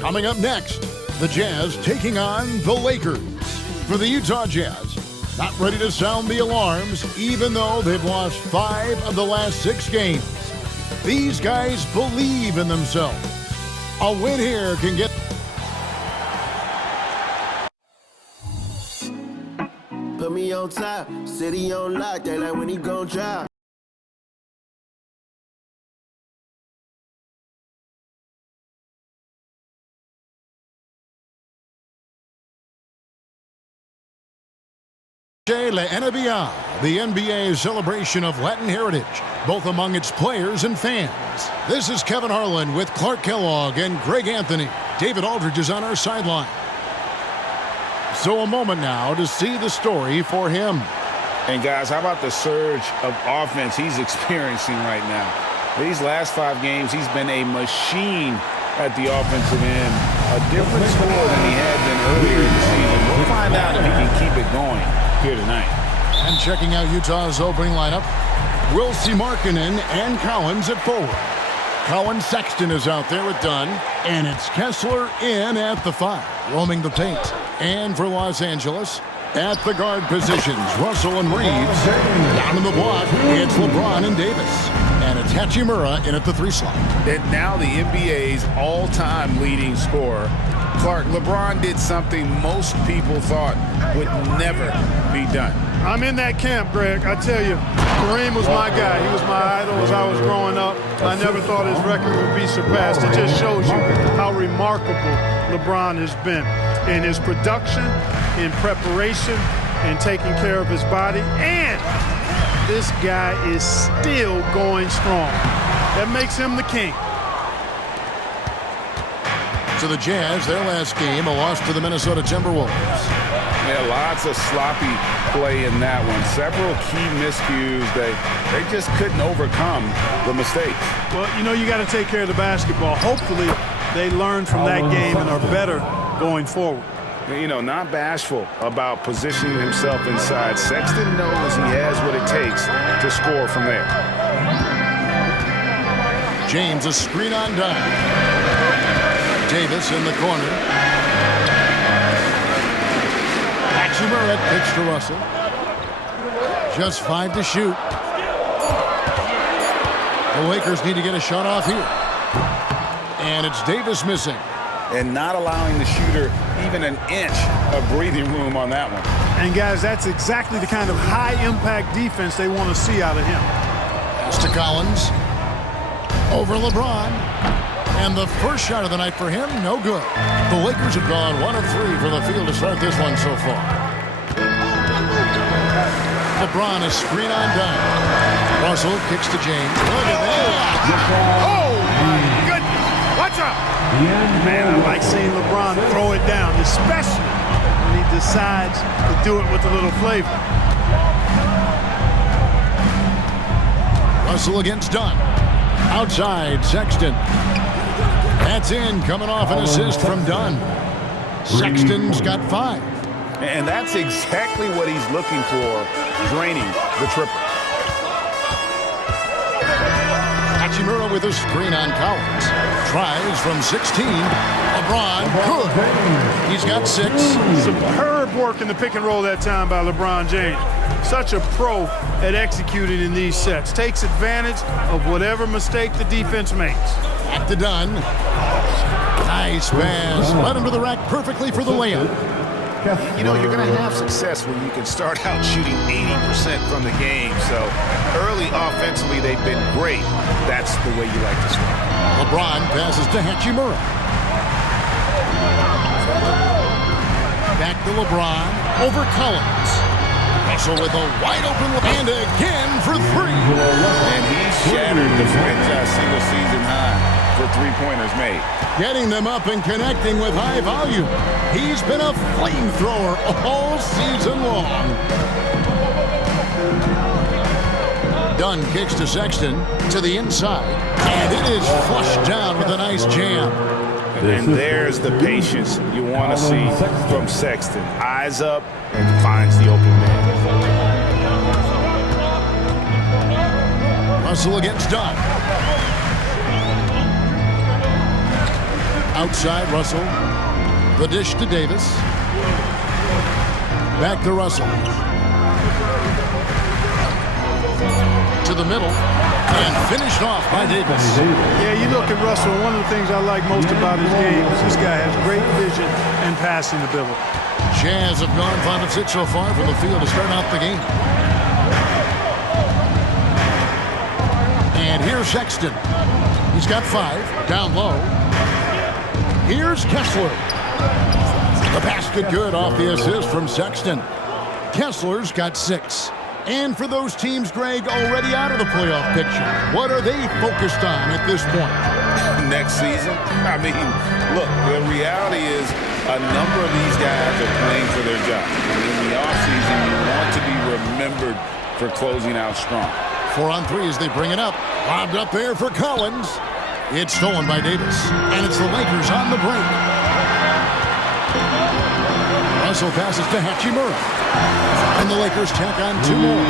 Coming up next, the Jazz taking on the Lakers. For the Utah Jazz, not ready to sound the alarms, even though they've lost 5 of the last 6 games. These guys believe in themselves. A win here can get... Put me on top, city on lock, they like when he gon' drop. La NBA, the NBA's celebration of Latin heritage, both among its players and fans. This is Kevin Harlan with Clark Kellogg and Greg Anthony. David Aldridge is on our sideline. So a moment now to see the story for him. And guys, how about the surge of offense he's experiencing right now? These last 5 games, he's been a machine at the offensive end. A different score than he had been earlier in the season. We'll find out if he can keep it going here tonight. And checking out Utah's opening lineup, Wilsie Markkanen and Collins at forward. Colin Sexton is out there with Dunn, and it's Kessler in at the 5, roaming the paint. And for Los Angeles, at the guard positions, Russell and Reeves. Down in the block, it's LeBron and Davis. And it's Hachimura in at the 3 slot. And now the NBA's all-time leading scorer. Clark, LeBron did something most people thought would never be done. I'm in that camp, Greg. I tell you, Kareem was my guy. He was my idol as I was growing up. I never thought his record would be surpassed. It just shows you how remarkable LeBron has been in his production, in preparation, and taking care of his body. And this guy is still going strong. That makes him the king. So the Jazz, their last game, a loss to the Minnesota Timberwolves. Yeah, lots of sloppy play in that one. Several key miscues. They just couldn't overcome the mistakes. Well, you know, you got to take care of the basketball. Hopefully, they learn from that game and are better going forward. You know, not bashful about positioning himself inside. Sexton knows he has what it takes to score from there. James, a screen on Dunn. Davis in the corner. Hachimura pitch to Russell. Just 5 to shoot. The Lakers need to get a shot off here. And it's Davis missing. And not allowing the shooter even an inch of breathing room on that one. And, guys, that's exactly the kind of high-impact defense they want to see out of him. Pass to Collins. Over LeBron. And the first shot of the night for him, no good. The Lakers have gone 1 of 3 from the field to start this one so far. LeBron is screen on down. Russell kicks to James. Look at that. Oh, my goodness. Watch out. Man, I like seeing LeBron throw it down, especially when he decides to do it with a little flavor. Russell against Dunn. Outside, Sexton. That's in, coming off an assist from Dunn. Sexton's got 5. And that's exactly what he's looking for, draining the triple. Hachimura with a screen on Collins. Tries from 16. LeBron, good. He's got 6. Superb work in the pick and roll that time by LeBron James. Such a pro at executing in these sets. Takes advantage of whatever mistake the defense makes. Back to Dunn. Nice pass. Led him to the rack perfectly for the layup. You know, you're going to have success when you can start out shooting 80% from the game. So early offensively, they've been great. That's the way you like to score. LeBron passes to Hachimura. Back to LeBron. Over Collins. Russell with a wide open look. And again for 3. And he shattered the franchise single season high for 3-pointers made. Getting them up and connecting with high volume. He's been a flamethrower all season long. Dunn kicks to Sexton to the inside. And it is flushed down with a nice jam. And there's the patience you want to see from Sexton. Eyes up and finds the open man. Russell against Dunn. Outside Russell. The dish to Davis. Back to Russell. To the middle. And finished off by Davis. Yeah, you look at Russell, one of the things I like most about his game is this guy has great vision and passing ability. Jazz have gone 5 of 6 so far from the field to start out the game. And here's Sexton. He's got 5, down low. Here's Kessler. The basket good off the assist from Sexton. Kessler's got 6. And for those teams, Greg, already out of the playoff picture, what are they focused on at this point? Next season? I mean, look, the reality is a number of these guys are playing for their job. And in the offseason, you want to be remembered for closing out strong. 4 on 3 as they bring it up. Lobbed up there for Collins. It's stolen by Davis. And it's the Lakers on the break. Russell passes to Hachimura. And the Lakers tack on 2 more.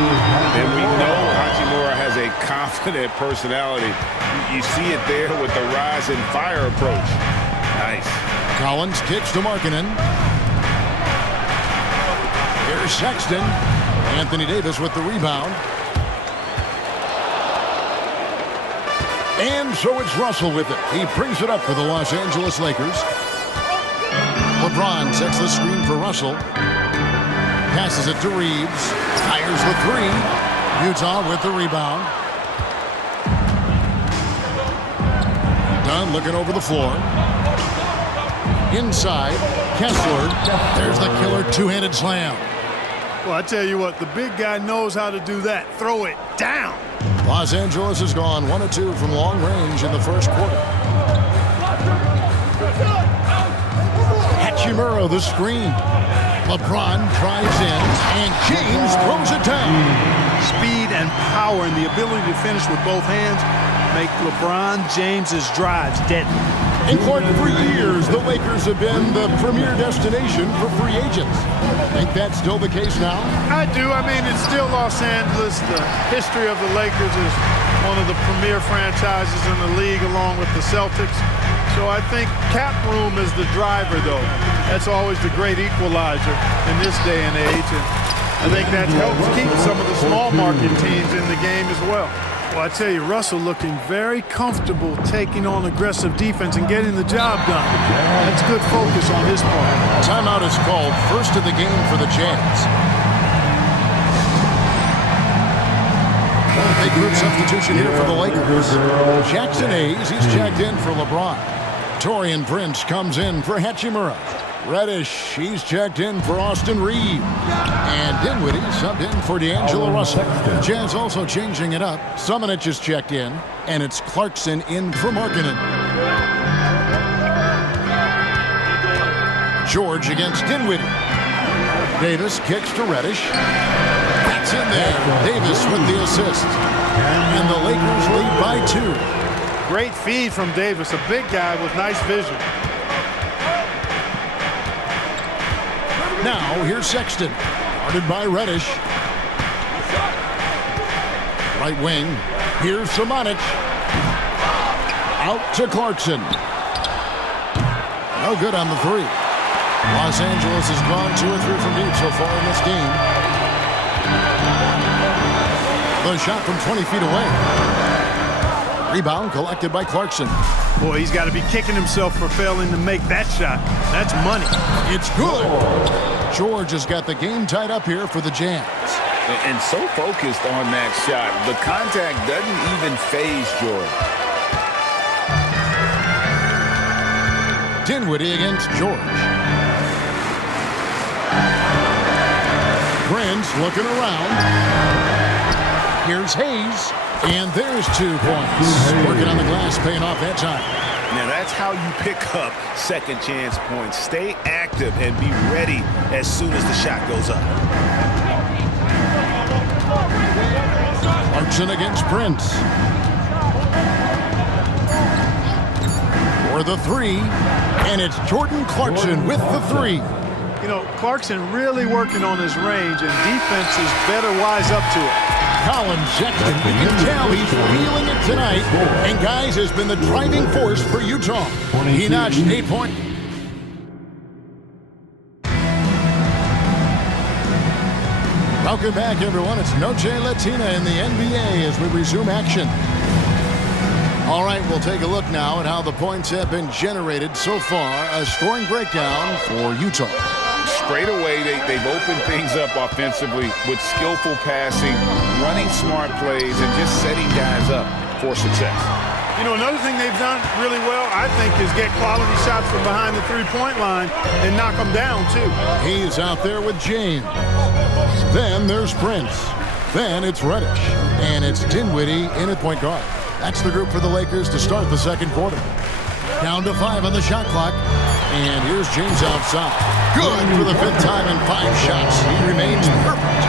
And we know Hachimura has a confident personality. You see it there with the rise and fire approach. Nice. Collins kicks to Markkanen. Here's Sexton. Anthony Davis with the rebound. And so it's Russell with it. He brings it up for the Los Angeles Lakers. LeBron sets the screen for Russell. Passes it to Reeves. Fires the 3. Utah with the rebound. Dunn looking over the floor. Inside, Kessler. There's the killer 2-handed slam. Well, I tell you what, the big guy knows how to do that. Throw it down. Los Angeles has gone 1 of 2 from long range in the first quarter. Hachimura the screen. LeBron drives in, and James throws it down. Speed and power and the ability to finish with both hands make LeBron James's drives deadly. And Clark, for years, the Lakers have been the premier destination for free agents. Think that's still the case now? I do. I mean, it's still Los Angeles. The history of the Lakers is one of the premier franchises in the league along with the Celtics. So I think cap room is the driver, though. That's always the great equalizer in this day and age. And I think that helps keep some of the small market teams in the game as well. Well, I tell you, Russell looking very comfortable taking on aggressive defense and getting the job done. That's good focus on his part. Timeout is called, first of the game for the Jazz. Big group substitution here for the Lakers. Jackson Hayes, he's checked in for LeBron. Taurean Prince comes in for Hachimura. Reddish, he's checked in for Austin Reeves. And Dinwiddie subbed in for D'Angelo Russell. Jazz also changing it up. Summonich is checked in, and it's Clarkson in for Markkanen. George against Dinwiddie. Davis kicks to Reddish. That's in there. Davis with the assist. And the Lakers lead by 2. Great feed from Davis, a big guy with nice vision. Now, here's Sexton. Guarded by Reddish. Right wing. Here's Summonich. Out to Clarkson. No good on the 3. Los Angeles has gone 2 or 3 from deep so far in this game. The shot from 20 feet away. Rebound collected by Clarkson. Boy, he's got to be kicking himself for failing to make that shot. That's money. It's good. George has got the game tied up here for the Jazz. And so focused on that shot. The contact doesn't even faze George. Dinwiddie against George. Prince looking around. Here's Hayes. And there's 2 points. Working on the glass, paying off that time. Now that's how you pick up second chance points. Stay active and be ready as soon as the shot goes up. Clarkson against Prince. For the 3. And it's Jordan Clarkson with the 3. You know, Clarkson really working on his range, and defenses better wise up to it. Colin Sexton, you can tell he's feeling it tonight. And, guys, has been the driving force for Utah. He notched 8 points. Welcome back, everyone. It's Noche Latina in the NBA as we resume action. All right, we'll take a look now at how the points have been generated so far. A scoring breakdown for Utah. Straight away, they've opened things up offensively with skillful passing, running smart plays, and just setting guys up for success. You know, another thing they've done really well, I think, is get quality shots from behind the three-point line and knock them down, too. He's out there with James. Then there's Prince. Then it's Reddish. And it's Dinwiddie in at point guard. That's the group for the Lakers to start the second quarter. Down to 5 on the shot clock. And here's James outside. Good for the 5th time in 5 shots. He remains perfect.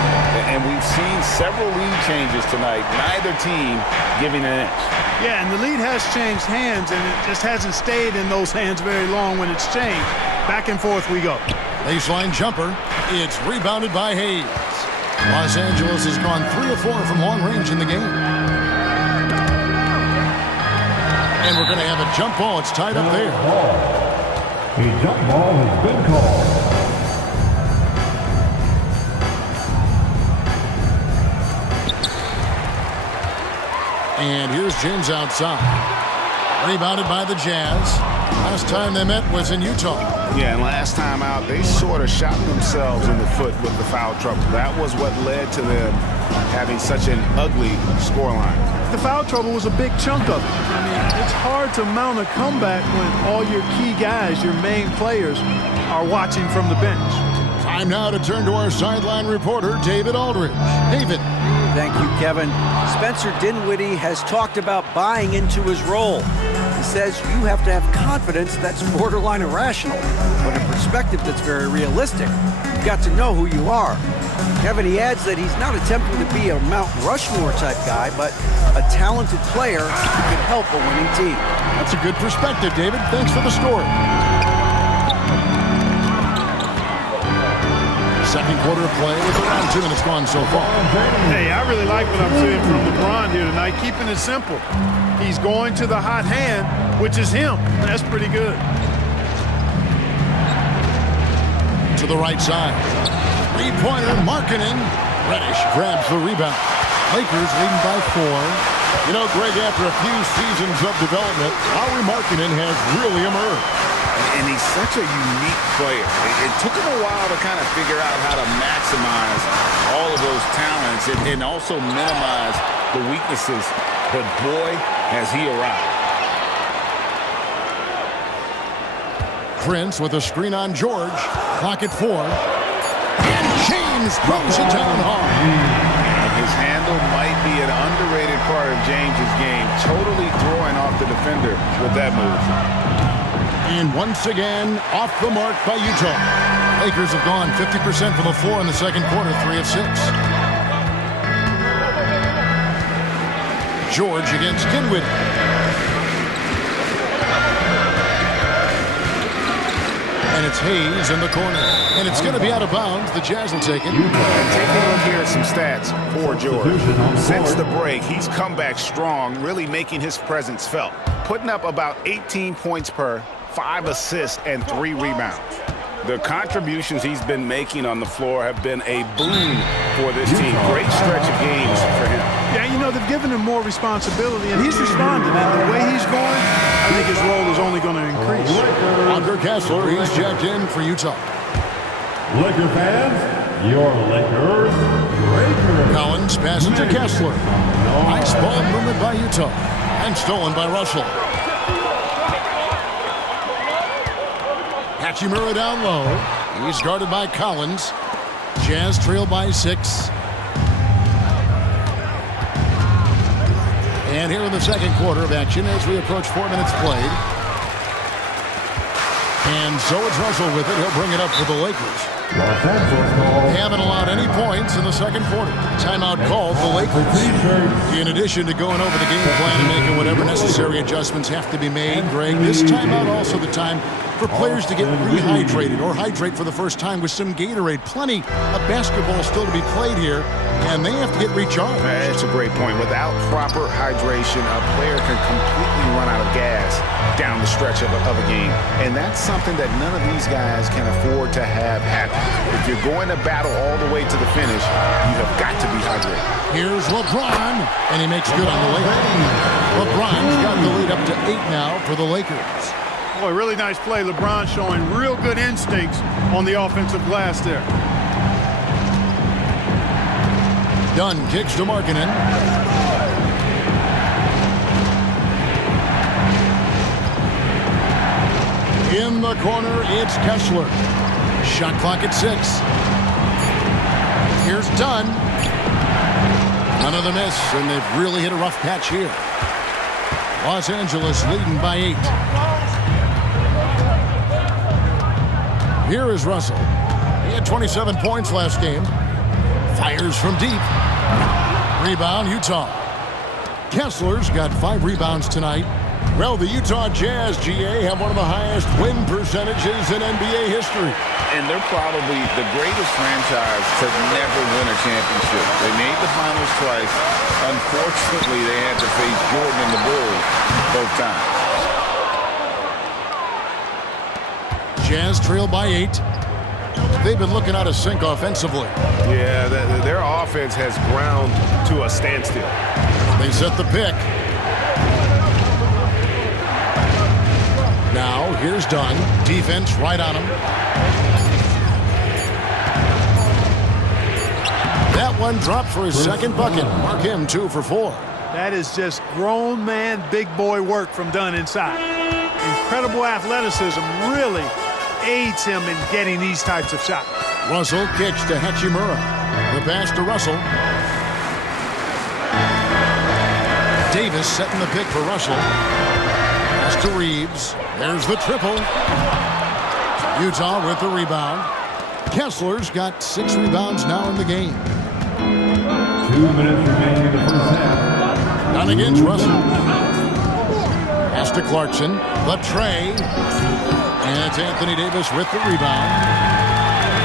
And we've seen several lead changes tonight. Neither team giving an inch. Yeah, and the lead has changed hands, and it just hasn't stayed in those hands very long when it's changed. Back and forth we go. Baseline jumper. It's rebounded by Hayes. Los Angeles has gone 3 of 4 from long range in the game. And we're going to have a jump ball. It's tied up there. A jump ball has been called. And here's James outside. Rebounded by the Jazz. Last time they met was in Utah. Yeah, and last time out, they sort of shot themselves in the foot with the foul trouble. That was what led to them having such an ugly scoreline. The foul trouble was a big chunk of it. I mean, it's hard to mount a comeback when all your key guys, your main players, are watching from the bench. Time now to turn to our sideline reporter, David Aldridge. David. Thank you, Kevin. Spencer Dinwiddie has talked about buying into his role. He says you have to have confidence that's borderline irrational, but in perspective that's very realistic. You've got to know who you are. Kevin, he adds that he's not attempting to be a Mount Rushmore type guy, but a talented player who can help a winning team. That's a good perspective, David. Thanks for the story. Second quarter of play with around 2 minutes gone so far. Hey, I really like what I'm seeing from LeBron here tonight, keeping it simple. He's going to the hot hand, which is him. That's pretty good. To the right side. Three-pointer, Markkanen. Reddish grabs the rebound. Lakers leading by 4. You know, Greg, after a few seasons of development, Lauri Markkanen has really emerged. And he's such a unique player. It took him a while to kind of figure out how to maximize all of those talents and also minimize the weaknesses. But boy, has he arrived. Prince with a screen on George. Clock at 4. And James throws it down hard. His handle might be an underrated part of James's game. Totally throwing off the defender with that move. And once again, off the mark by Utah. Lakers have gone 50% from the floor in the second quarter, 3 of 6. George against Dinwiddie. And it's Hayes in the corner. And it's going to be out of bounds. The Jazz will take it. Take a look here at some stats for George. Since the break, he's come back strong, really making his presence felt. Putting up about 18 points per, 5 assists, and 3 rebounds. The contributions he's been making on the floor have been a boon for this team. Great stretch of games for him. Yeah, you know, they've given him more responsibility, and he's responded. And the way he's going, I think his role is only going to increase. Walker Kessler, he's checked in for Utah. Laker fans, your Lakers. Collins passing to Kessler. Nice ball movement by Utah. And stolen by Russell. Hachimura down low. He's guarded by Collins. Jazz trail by 6. And here in the second quarter of action as we approach 4 minutes played. And so it's Russell with it. He'll bring it up for the Lakers. Los Angeles They have haven't allowed any points in the second quarter. Timeout called the Lakers. In addition to going over the game plan and making whatever necessary adjustments have to be made, Greg, this timeout also the time for players to get rehydrated or hydrate for the first time with some Gatorade. Plenty of basketball still to be played here, and they have to get recharged. That's a great point. Without proper hydration, a player can completely run out of gas down the stretch of a game. And that's something that none of these guys can afford to have happen. If you're going to battle all the way to the finish, you have got to be hydrated. Here's LeBron, and he makes good on the layup. LeBron's got the lead up to 8 now for the Lakers. Boy, really nice play. LeBron showing real good instincts on the offensive glass there. Dunn kicks to Markkanen. In the corner, it's Kessler. Shot clock at 6. Here's Dunn. Another miss, and they've really hit a rough patch here. Los Angeles leading by 8. Here is Russell. He had 27 points last game. Fires from deep. Rebound, Utah. Kessler's got 5 rebounds tonight. Well, the Utah Jazz, GA, have one of the highest win percentages in NBA history. And they're probably the greatest franchise to never win a championship. They made the finals twice. Unfortunately, they had to face Jordan and the Bulls both times. Jazz trail by 8. They've been looking out of sync offensively. Yeah, their offense has ground to a standstill. They set the pick. Now, here's Dunn. Defense right on him. That one dropped for his second bucket. Mark him 2 for 4. That is just grown man, big boy work from Dunn inside. Incredible athleticism really aids him in getting these types of shots. Russell kicks to Hachimura. The pass to Russell. Davis setting the pick for Russell. Pass to Reeves. There's the triple. Utah with the rebound. Kessler's got 6 rebounds now in the game. 2 minutes remaining in the first half. Down against Russell. Pass to Clarkson. The tray. And it's Anthony Davis with the rebound.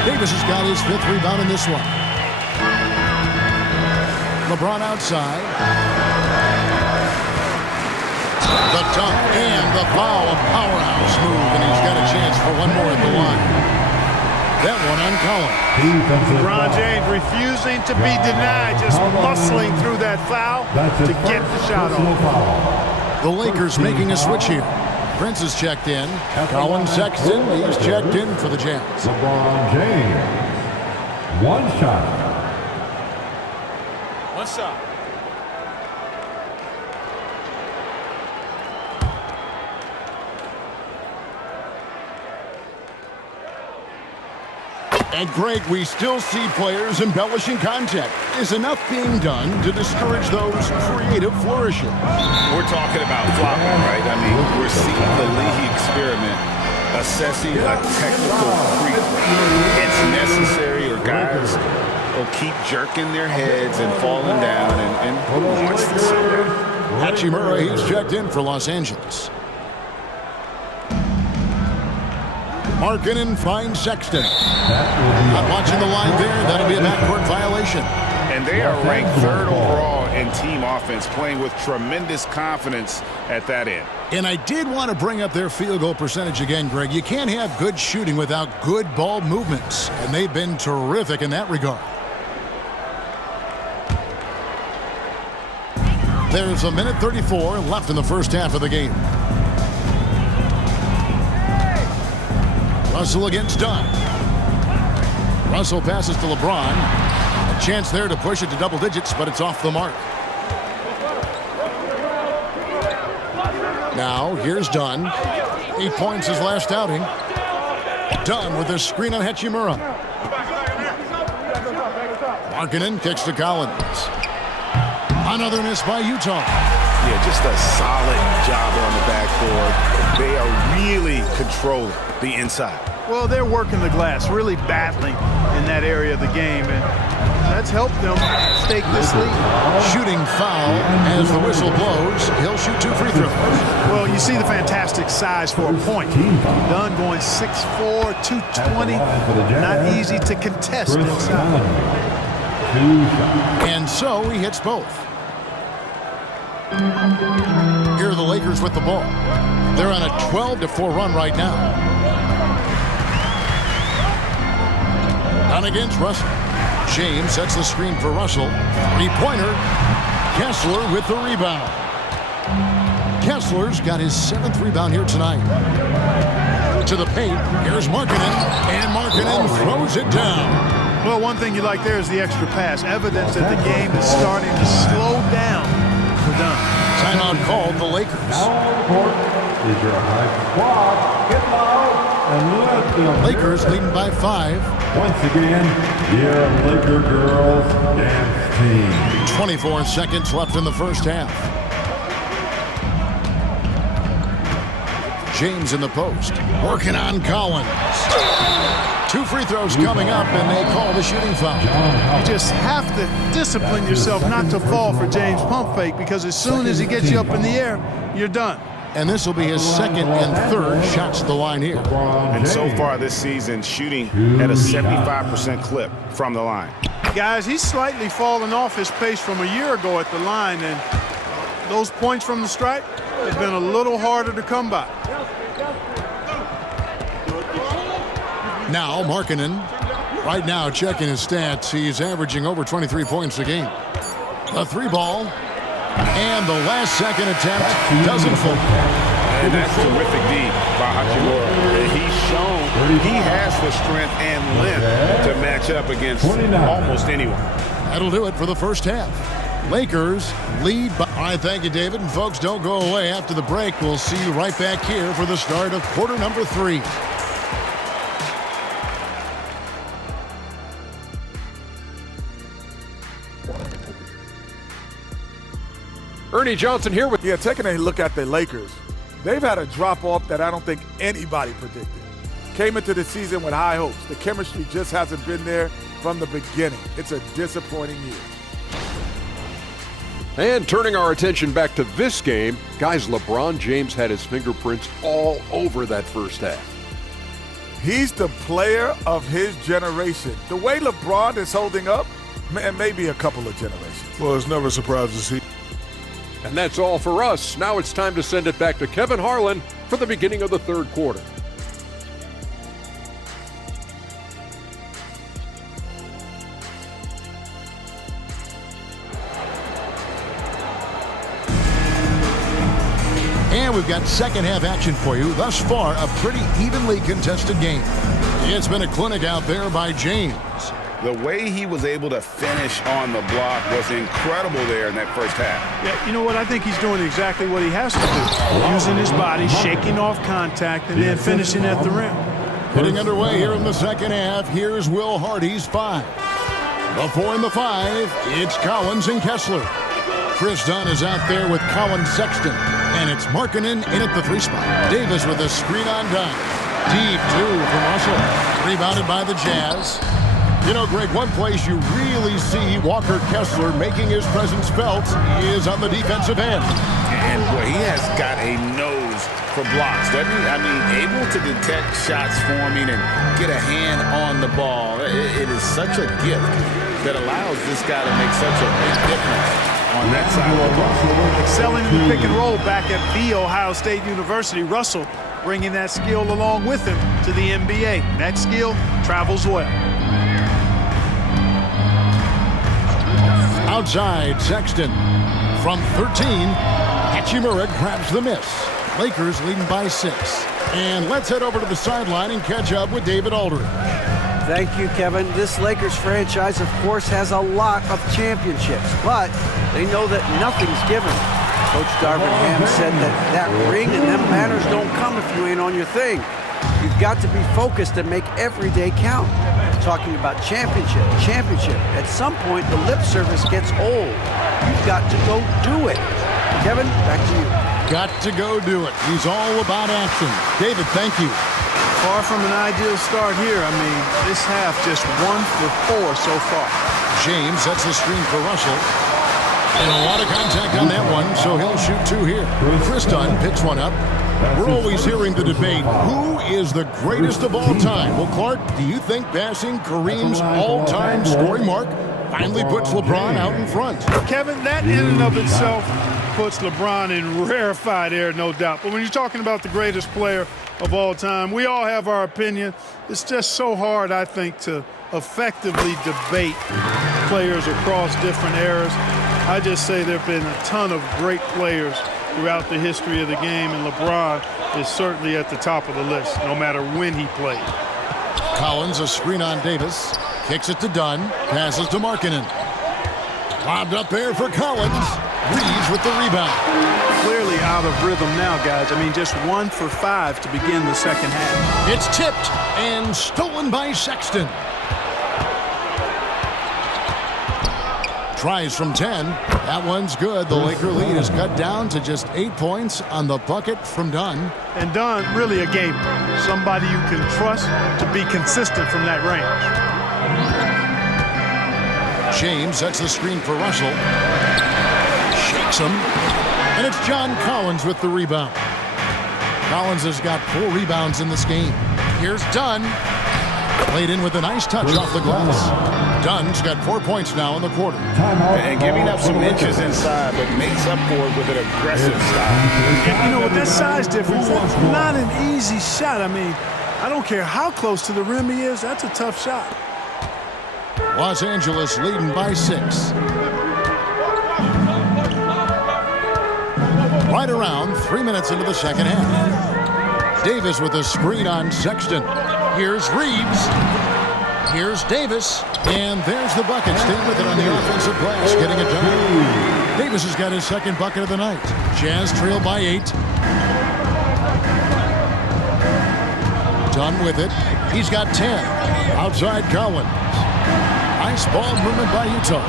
Davis has got his 5th rebound in this one. LeBron outside. The dunk and the foul, a powerhouse move, and he's got a chance for one more at the line. That one on Collins. LeBron James refusing to be denied, just muscling through that foul to get the shot off. The Lakers making a switch here. Prince is checked in. Colin Sexton, he's checked in for the Jazz. LeBron James. One shot. One shot. And Greg, we still see players embellishing contact. Is enough being done to discourage those creative flourishes? We're talking about flopping, right? I mean, we're seeing the league experiment, assessing a technical creep. It's necessary, or guys will keep jerking their heads and falling down, and who wants to see that? Hachimura, he's checked in for Los Angeles. Markkanen finds Sexton. Not watching the line there. That'll be a backcourt violation. And they are ranked 3rd overall in team offense, playing with tremendous confidence at that end. And I did want to bring up their field goal percentage again, Greg. You can't have good shooting without good ball movements, and they've been terrific in that regard. There's 1:34 left in the first half of the game. Russell against Dunn. Russell passes to LeBron. A chance there to push it to double digits, but it's off the mark. Now, here's Dunn. 8 points his last outing. Dunn with a screen on Hachimura. Markkanen kicks to Collins. Another miss by Utah. Yeah, just a solid job on the backboard. They are really controlling the inside. Well, they're working the glass, really battling in that area of the game, and that's helped them stake this lead. Shooting foul as the whistle blows. He'll shoot 2 free throws. Well, you see the fantastic size for a point. Dunn going 6'4", 220. Not easy to contest inside. And so he hits both. Here are the Lakers with the ball. They're on a 12-4 run right now. On against Russell. James sets the screen for Russell. Three-pointer. Kessler with the rebound. Kessler's got his 7th rebound here tonight. To the paint. Here's Markkanen. And Markkanen throws it down. Well, one thing you like there is the extra pass. Evidence that the game is starting to slow down for Dunn. Timeout called the Lakers. Now on the court is your high squad. Get loud and let them. Lakers leading by 5. Once again, your Laker girls dance team. 24 seconds left in the first half. James in the post. Working on Collins. 2 free throws coming up, and they call the shooting foul. You just have to discipline yourself not to fall for James' pump fake, because as soon as he gets you up in the air, you're done. And this will be his 2nd and 3rd shots to the line here. And so far this season, shooting at a 75% clip from the line. Guys, he's slightly fallen off his pace from a year ago at the line, and those points from the stripe have been a little harder to come by. Now Markkanen, right now checking his stats, he's averaging over 23 points a game. A 3-ball, and the last second attempt doesn't fall. And that's terrific D by Hachimura. He's shown he has the strength and length to match up against almost anyone. That'll do it for the first half. Lakers lead by... All right, thank you, David. And folks, don't go away. After the break, we'll see you right back here for the start of quarter number 3. Ernie Johnson here with... Yeah, taking a look at the Lakers, they've had a drop-off that I don't think anybody predicted. Came into the season with high hopes. The chemistry just hasn't been there from the beginning. It's a disappointing year. And turning our attention back to this game, guys, LeBron James had his fingerprints all over that first half. He's the player of his generation. The way LeBron is holding up, man, maybe a couple of generations. Well, it's never a surprise to see. And that's all for us. Now it's time to send it back to Kevin Harlan for the beginning of the third quarter. And we've got second half action for you. Thus far, a pretty evenly contested game. It's been a clinic out there by James. The way he was able to finish on the block was incredible there in that first half. Yeah, you know what? I think he's doing exactly what he has to do. Using his body, shaking off contact, and then finishing at the rim. Getting underway here in the second half. Here's Will Hardy's 5. The 4 and the 5, it's Collins and Kessler. Chris Dunn is out there with Collins Sexton. And it's Markkanen in at the 3 spot. Davis with a screen on Dunn. Deep 2 from Russell. Rebounded by the Jazz. You know, Greg, one place you really see Walker Kessler making his presence felt is on the defensive end. And boy, he has got a nose for blocks, doesn't he? I mean, able to detect shots forming and get a hand on the ball. It is such a gift that allows this guy to make such a big difference on that side of the ball. Excelling in the pick and roll back at the Ohio State University. Russell bringing that skill along with him to the NBA. That skill travels well. Outside, Sexton. From 13, Hachimura grabs the miss. Lakers leading by 6. And let's head over to the sideline and catch up with David Aldridge. Thank you, Kevin. This Lakers franchise, of course, has a lot of championships, but they know that nothing's given. Coach Darvin Ham said that ring and them banners don't come if you ain't on your thing. You've got to be focused and make every day count. Talking about championship. At some point, the lip service gets old. You've got to go do it. Kevin, back to you. Got to go do it. He's all about action. David, thank you. Far from an ideal start here. I mean, this half just 1 for 4 so far. James sets the screen for Russell. And a lot of contact on that one, so he'll shoot 2 here. Chris Dunn picks one up. We're always hearing the debate, who is the greatest of all time? Well, Clark, do you think passing Kareem's all-time scoring mark finally puts LeBron out in front? Kevin, that in and of itself puts LeBron in rarefied air, no doubt. But when you're talking about the greatest player of all time, we all have our opinion. It's just so hard, I think, to effectively debate players across different eras. I just say there have been a ton of great players throughout the history of the game, and LeBron is certainly at the top of the list, no matter when he played. Collins, a screen on Davis. Kicks it to Dunn. Passes to Markkanen. Lobbed up there for Collins. Reeves with the rebound. Clearly out of rhythm now, guys. I mean, just 1 for 5 to begin the second half. It's tipped and stolen by Sexton. Tries from 10. That one's good. The Laker lead is cut down to just 8 points on the bucket from Dunn. And Dunn, really a gamer. Somebody you can trust to be consistent from that range. James sets the screen for Russell. Shakes him. And it's John Collins with the rebound. Collins has got 4 rebounds in this game. Here's Dunn. Played in with a nice touch off the glass. Dunn's got 4 points now in the quarter. And giving up some inches inside, but makes up for it with an aggressive style. You know, with that size difference, that's not an easy shot. I mean, I don't care how close to the rim he is, that's a tough shot. Los Angeles leading by 6. Right around 3 minutes into the second half. Davis with a screen on Sexton. Here's Reeves. Here's Davis. And there's the bucket. Staying with it on the offensive glass. Getting it done. Davis has got his second bucket of the night. Jazz trail by 8. Done with it. He's got 10. Outside Collins. Nice ball movement by Utah.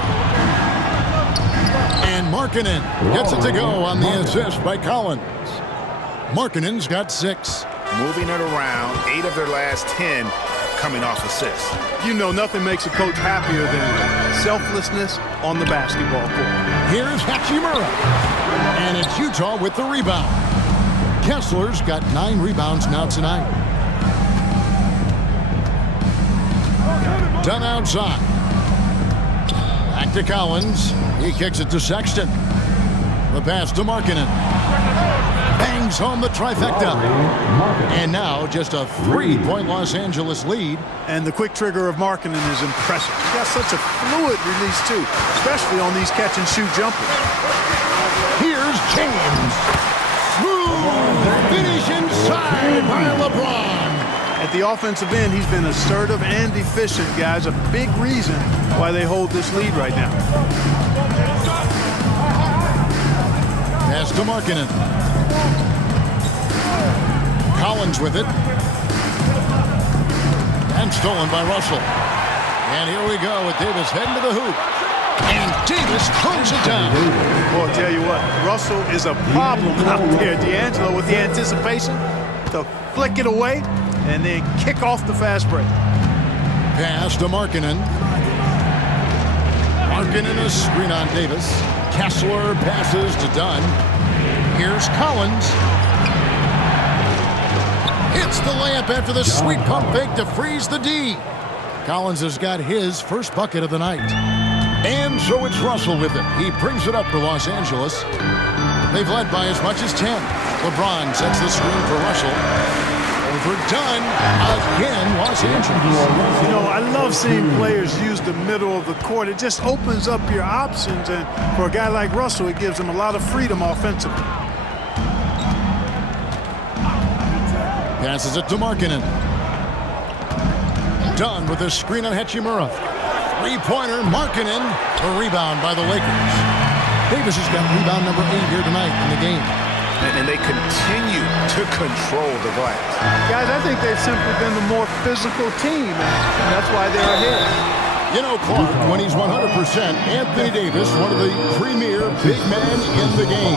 And Markkanen gets it to go on the assist by Collins. Markkanen's got 6. Moving it around, 8 of their last 10 coming off assists. You know, nothing makes a coach happier than selflessness on the basketball court. Here's Hachimura. And it's Utah with the rebound. Kessler's got 9 rebounds now tonight. Done outside. Back to Collins. He kicks it to Sexton. The pass to Markkanen. Bangs home the trifecta. And now just a 3-point Los Angeles lead. And the quick trigger of Markkanen is impressive. He's got such a fluid release, too, especially on these catch-and-shoot jumpers. Here's James. Smooth finish inside by LeBron. At the offensive end, he's been assertive and efficient, guys. A big reason why they hold this lead right now. Pass to Markkanen. Collins with it. And stolen by Russell. And here we go with Davis heading to the hoop. And Davis throws it down. Boy, I'll tell you what, Russell is a problem out there. D'Angelo with the anticipation to flick it away and then kick off the fast break. Pass to Markkanen. Markkanen a screen on Davis. Kessler passes to Dunn. Here's Collins. Hits the layup after the sweet pump fake to freeze the D. Collins has got his first bucket of the night. And so it's Russell with it. He brings it up for Los Angeles. They've led by as much as 10. LeBron sets the screen for Russell. Overdone again, Los Angeles. You know, I love seeing players use the middle of the court. It just opens up your options, and for a guy like Russell, it gives him a lot of freedom offensively. Passes it to Markkanen. Done with a screen on Hachimura. Three-pointer, Markkanen. A rebound by the Lakers. Davis has got rebound number 8 here tonight in the game. And they continue to control the glass. Guys, I think they've simply been the more physical team, and that's why they're ahead. You know, Clark, when he's 100%, Anthony Davis, one of the premier big men in the game.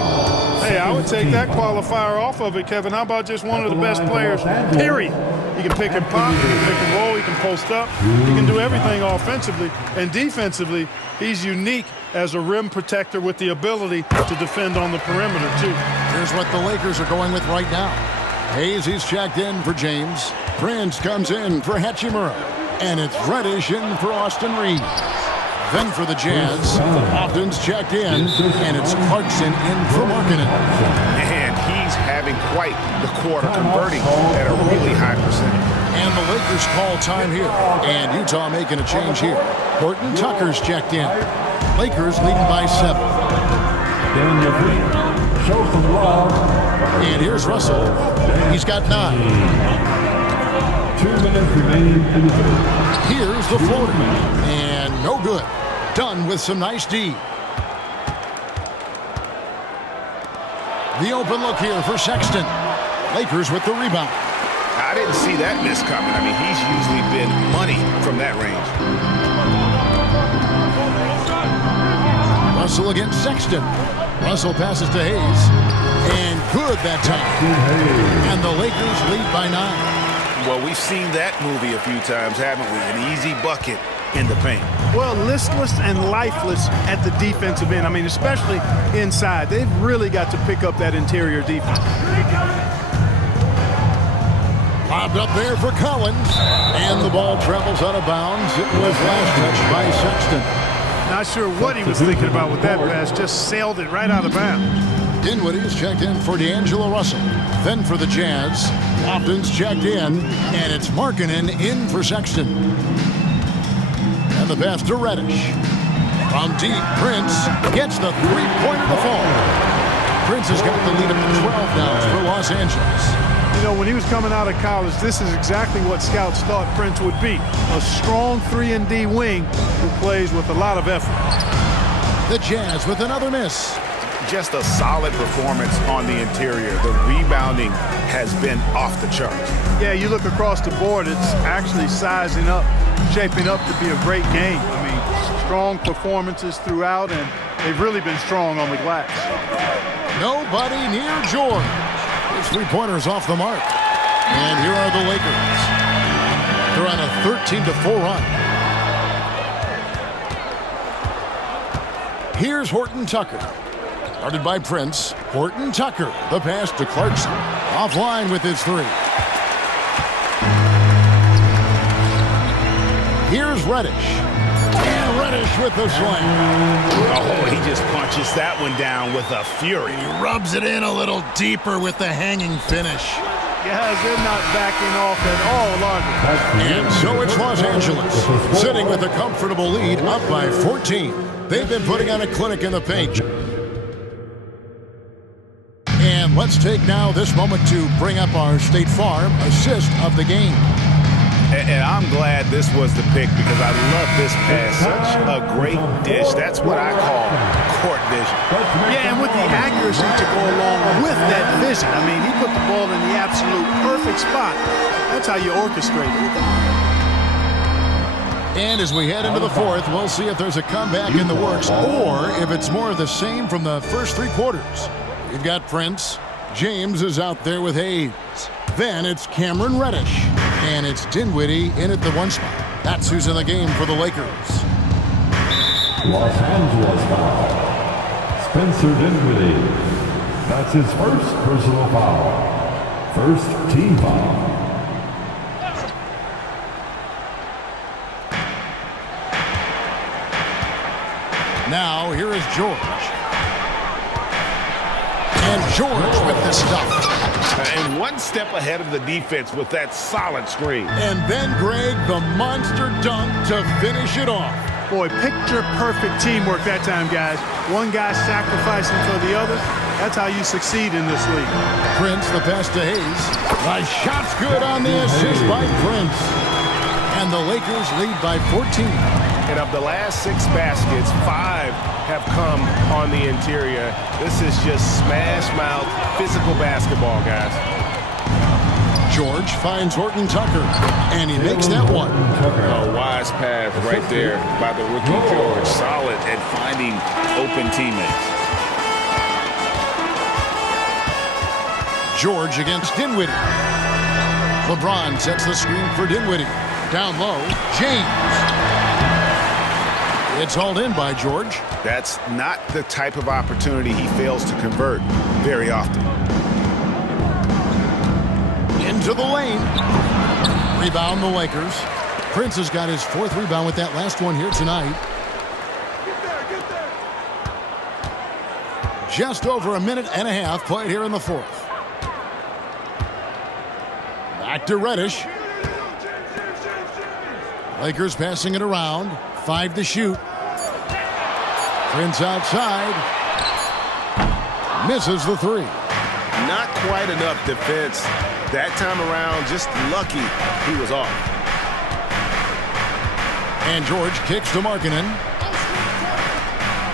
Hey, I would take that qualifier off of it, Kevin. How about just one of the best players, period? He can pick and pop, he can pick and roll, he can post up, he can do everything offensively. And defensively, he's unique as a rim protector with the ability to defend on the perimeter, too. Here's what the Lakers are going with right now. Hayes, he's checked in for James. Prince comes in for Hachimura. And it's Reddish in for Austin Reeves. Then for the Jazz, Lofton's checked in, and it's Clarkson in for Markkanen. And he's having quite the quarter, converting at a really high percentage. And the Lakers call time here. And Utah making a change here. Horton Tucker's checked in. Lakers leading by 7. Show some love. And here's Russell. He's got 9. 2 minutes remaining in the third. Here's the floater. And no good. Done with some nice D. The open look here for Sexton. Lakers with the rebound. I didn't see that miss coming. I mean, he's usually been money from that range. Russell against Sexton. Russell passes to Hayes. And good that time. And the Lakers lead by 9. Well, we've seen that movie a few times, haven't we? An easy bucket in the paint. Well, listless and lifeless at the defensive end. I mean, especially inside. They've really got to pick up that interior defense. Lobbed up there for Collins. And the ball travels out of bounds. It was last touched by Sexton. Not sure what he was thinking about with that pass. Just sailed it right out of bounds. Dinwiddie is checked in for D'Angelo Russell. Then for the Jazz, Lofton's checked in, and it's Markkanen in for Sexton. And the pass to Reddish. From deep, Prince gets the three-pointer to fall. Prince has got the lead up to 12 now for Los Angeles. You know, when he was coming out of college, this is exactly what scouts thought Prince would be. A strong 3-and-D wing who plays with a lot of effort. The Jazz with another miss. Just a solid performance on the interior. The rebounding has been off the charts. Yeah, you look across the board, it's actually sizing up, shaping up to be a great game. I mean, strong performances throughout, and they've really been strong on the glass. Nobody near George. His three-pointer's off the mark. And here are the Lakers. They're on a 13-4 run. Here's Horton Tucker. Guarded by Prince. Horton Tucker. The pass to Clarkson. Offline with his three. Here's Reddish. And Reddish with the slam. Oh, he just punches that one down with a fury. He rubs it in a little deeper with the hanging finish. Guys, they're not backing off at all longer. And so it's Los Angeles, sitting with a comfortable lead, up by 14. They've been putting on a clinic in the paint. And let's take now this moment to bring up our State Farm assist of the game. And I'm glad this was the pick because I love this pass. Such a great dish. That's what I call court vision. Yeah, and with the accuracy to go along with that vision. I mean, he put the ball in the absolute perfect spot. That's how you orchestrate it. And as we head into the fourth, we'll see if there's a comeback in the works or if it's more of the same from the first three quarters. We've got Prince. James is out there with Hayes. Then it's Cameron Reddish. And it's Dinwiddie in at the one spot. That's who's in the game for the Lakers. Los Angeles foul. Spencer Dinwiddie. That's his first personal foul. First team foul. Now, here is George. And George with the stuff. And one step ahead of the defense with that solid screen. And then Greg, the monster dunk to finish it off. Boy, picture-perfect teamwork that time, guys. One guy sacrificing for the other. That's how you succeed in this league. Prince, the pass to Hayes. The shot's good on the assist by Prince. And the Lakers lead by 14. And of the last 6 baskets, 5 have come on the interior. This is just smash mouth physical basketball, guys. George finds Horton Tucker, and he makes that one. A wise pass right there by the rookie George. Solid at finding open teammates. George against Dinwiddie. LeBron sets the screen for Dinwiddie. Down low, James. It's hauled in by George. That's not the type of opportunity he fails to convert very often. Into the lane. Rebound the Lakers. Prince has got his 4th rebound with that last one here tonight. Just over a minute and a half played here in the 4th. Back to Reddish. Lakers passing it around. 5 to shoot. Prince outside. Misses the 3. Not quite enough defense that time around. Just lucky he was off. And George kicks to Markkanen.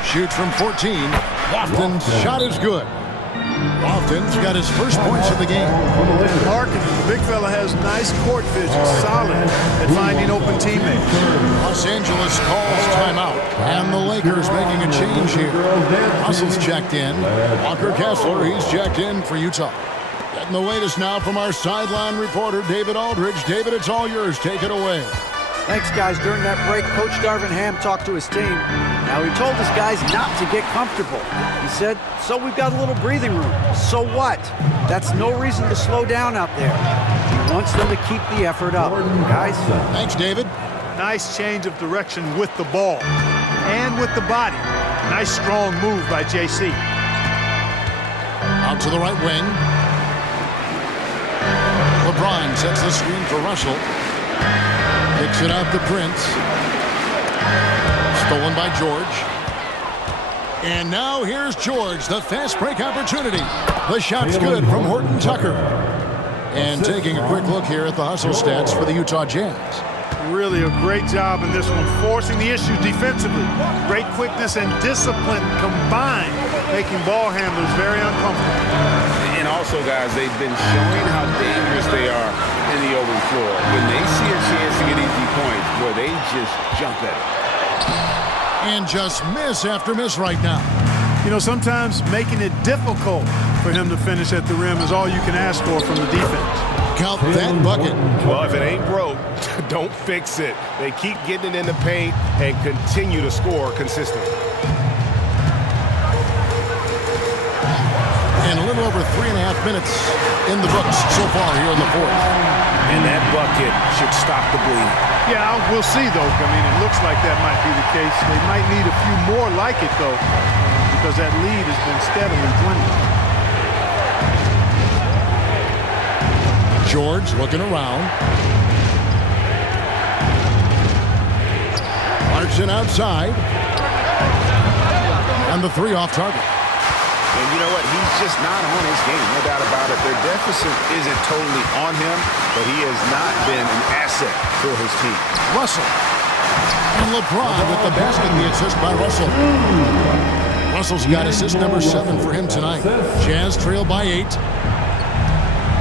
Shoots from 14. Lofton's shot is good. Lofton's got his first points of the game. Markkanen, the big fella, has nice court vision, solid at finding open teammates. Los Angeles calls timeout, and the Lakers making a change here. Russell's checked in. Walker Kessler, he's checked in for Utah. Getting the latest now from our sideline reporter, David Aldridge. David, it's all yours. Take it away. Thanks, guys. During that break, Coach Darvin Ham talked to his team. Now, he told his guys not to get comfortable. He said, so we've got a little breathing room. So what? That's no reason to slow down out there. He wants them to keep the effort up. Guys? Thanks, David. Nice change of direction with the ball and with the body. Nice, strong move by JC. Out to the right wing. LeBron sets the screen for Russell. Kicks it out to Prince. Stolen by George. And now here's George, the fast break opportunity. The shot's good from Horton Tucker. And taking a quick look here at the hustle stats for the Utah Jazz. Really a great job in this one, forcing the issue defensively. Great quickness and discipline combined, making ball handlers very uncomfortable. And also, guys, they've been showing how dangerous they are in the open floor. When they see a chance to get easy points, boy, they just jump at it. And just miss after miss right now. You know, sometimes making it difficult for him to finish at the rim is all you can ask for from the defense. Count that bucket. Well, if it ain't broke, don't fix it. They keep getting it in the paint and continue to score consistently. And a little over 3.5 minutes in the books so far here in the 4th. And that bucket should stop the bleeding. Yeah, we'll see, though. I mean, it looks like that might be the case. They might need a few more like it, though, because that lead has been steadily dwindling. George looking around. Clarkson outside. And the 3 off target. And you know what? He's just not on his game, no doubt about it. Their deficit isn't totally on him, but he has not been an asset for his team. Russell. And LeBron with the basket, the assist by Russell. Russell's got assist number 7 for him tonight. Jazz trail by 8.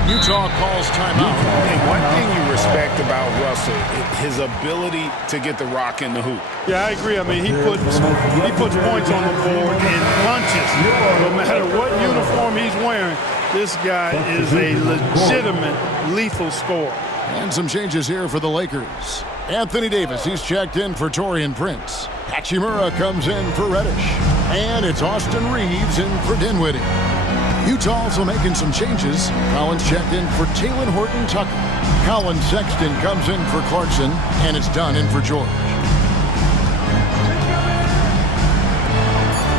Utah calls timeout. And one thing you respect about Russell, his ability to get the rock in the hoop. Yeah, I agree. I mean, he puts points on the board in bunches. No matter what uniform he's wearing, this guy is a legitimate lethal scorer. And some changes here for the Lakers. Anthony Davis, he's checked in for Taurean Prince. Hachimura comes in for Reddish. And it's Austin Reeves in for Dinwiddie. Utah also making some changes. Collins checked in for Talen Horton Tucker. Colin Sexton comes in for Clarkson, and it's Dunn in for George.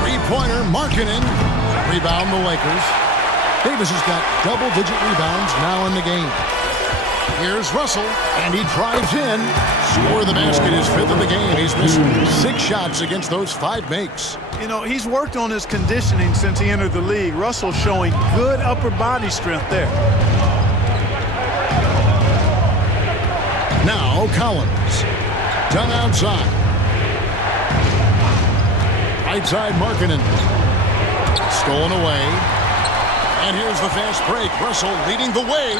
Three-pointer, Markkanen. Rebound the Lakers. Davis has got double-digit rebounds now in the game. Here's Russell, and he drives in. Score the basket, his 5th of the game. He's missed 6 shots against those 5 makes. You know, he's worked on his conditioning since he entered the league. Russell showing good upper body strength there. Now Collins. Done outside. Right side Markkanen. Stolen away. And here's the fast break. Russell leading the way.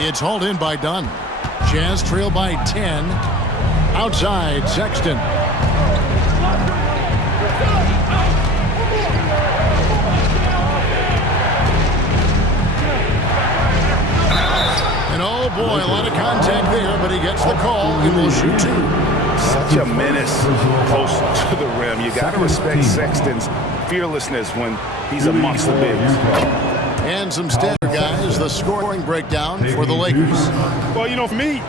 It's hauled in by Dunn. Jazz trail by 10. Outside, Sexton. And oh boy, a lot of contact there, but he gets the call and will shoot 2. Such a menace close to the rim. You got to respect Sexton's fearlessness when he's amongst the bigs. And some standard guys, the scoring breakdown for the Lakers. Well, you know, for me,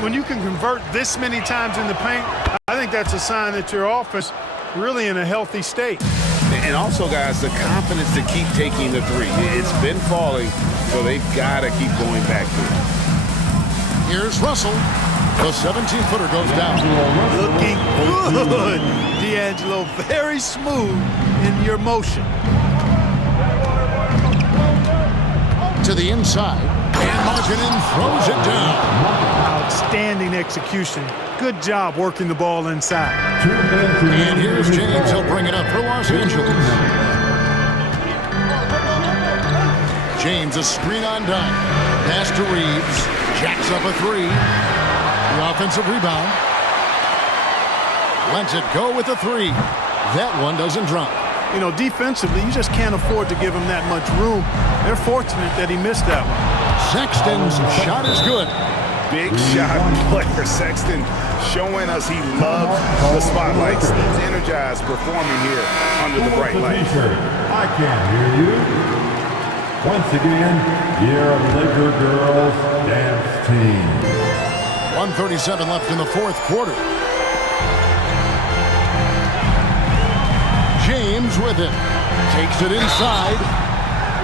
when you can convert this many times in the paint, I think that's a sign that your offense really in a healthy state. And also, guys, the confidence to keep taking the three. It's been falling, so they've got to keep going back to it. Here's Russell. The 17-footer goes down. Looking good, D'Angelo. Very smooth in your motion. To the inside, and Markkanen throws it down. Outstanding execution. Good job working the ball inside. And here's James. He'll bring it up for Los Angeles. James, a screen on Dunn. Pass to Reeves. Jacks up a 3. The offensive rebound. Lets it go with a 3. That one doesn't drop. You know, defensively, you just can't afford to give him that much room. They're fortunate that he missed that one. Sexton's shot is good. Big shot player Sexton showing us he loves the spotlights. He's energized performing here under the bright lights. I can't hear you. Once again, your Laker girls dance team. 1:37 left in the fourth quarter. James with it. Takes it inside.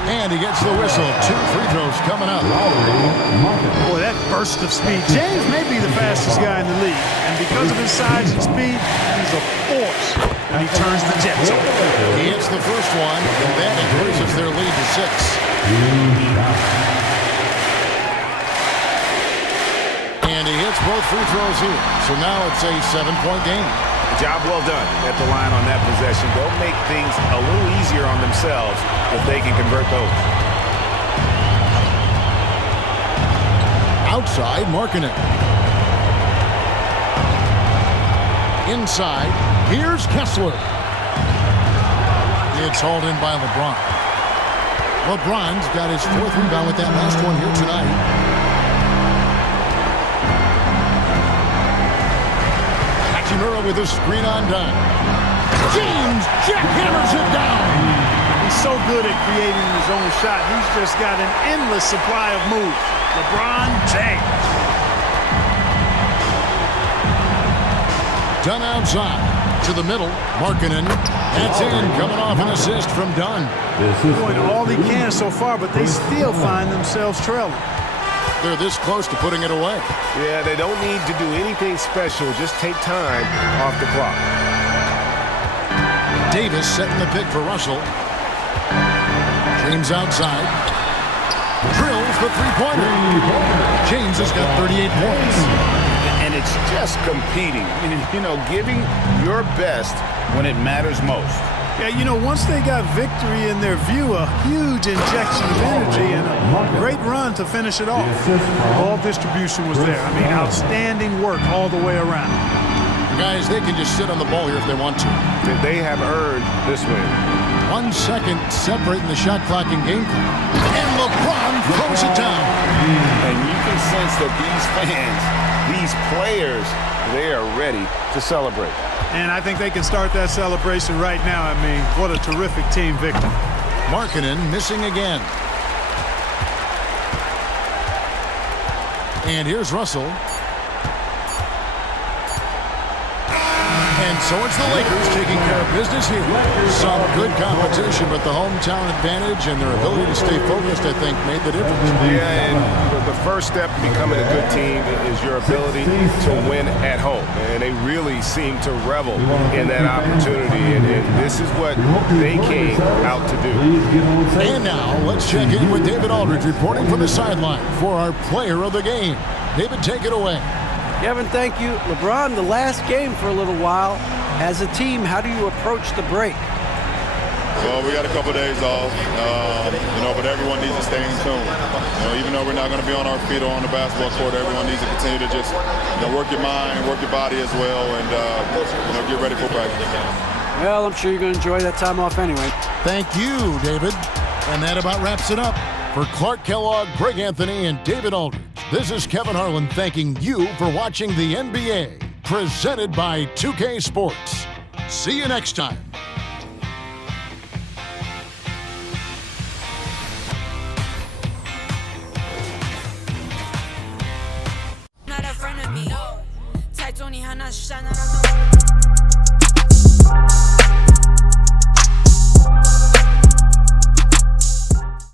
And he gets the whistle. 2 free throws coming up. Boy, that burst of speed. James may be the fastest guy in the league. And because of his size and speed, he's a force when he turns the Jets on. He hits the first one, and that increases their lead to 6. And he hits both free throws here. So now it's a 7-point game. Job well done at the line on that possession. They'll make things a little easier on themselves if they can convert those. Outside, Markkanen. Inside, here's Kessler. It's hauled in by LeBron. LeBron's got his 4th rebound with that last one here tonight. Hachimura with a screen on Dunn. James jackhammers it down. He's so good at creating his own shot. He's just got an endless supply of moves. LeBron James. Dunn outside to the middle. Markkanen. That's in. Coming off an assist from Dunn. Doing all he can so far, but they still find themselves trailing. They're this close to putting it away. Yeah, they don't need to do anything special. Just take time off the clock. Davis setting the pick for Russell. James outside. Drills the three-pointer. James has got 38 points. And it's just competing. You know, giving your best when it matters most. Yeah, you know, once they got victory in their view, a huge injection of energy and a great run to finish it off. Ball distribution was there. I mean, outstanding work all the way around. Guys, they can just sit on the ball here if they want to. They have earned this win. 1 second separating the shot clock and game clock. And LeBron throws it down. And you can sense that these fans, these players, they are ready to celebrate. And I think they can start that celebration right now. I mean, what a terrific team victory. Markkanen missing again. And here's Russell. And so it's the Lakers taking care of business here. Some good competition, but the hometown advantage and their ability to stay focused, I think, made the difference. Yeah, and the first step in becoming a good team is your ability to win at home. And they really seem to revel in that opportunity. And this is what they came out to do. And now let's check in with David Aldridge reporting from the sideline for our player of the game. David, take it away. Kevin, thank you. LeBron, the last game for a little while. As a team, how do you approach the break? Well, we got a couple days off, but everyone needs to stay in tune. Even though we're not going to be on our feet or on the basketball court, everyone needs to continue to just work your mind, work your body as well, and get ready for practice. Well, I'm sure you're going to enjoy that time off anyway. Thank you, David. And that about wraps it up. For Clark Kellogg, Greg Anthony, and David Aldridge, this is Kevin Harlan thanking you for watching the NBA, presented by 2K Sports. See you next time.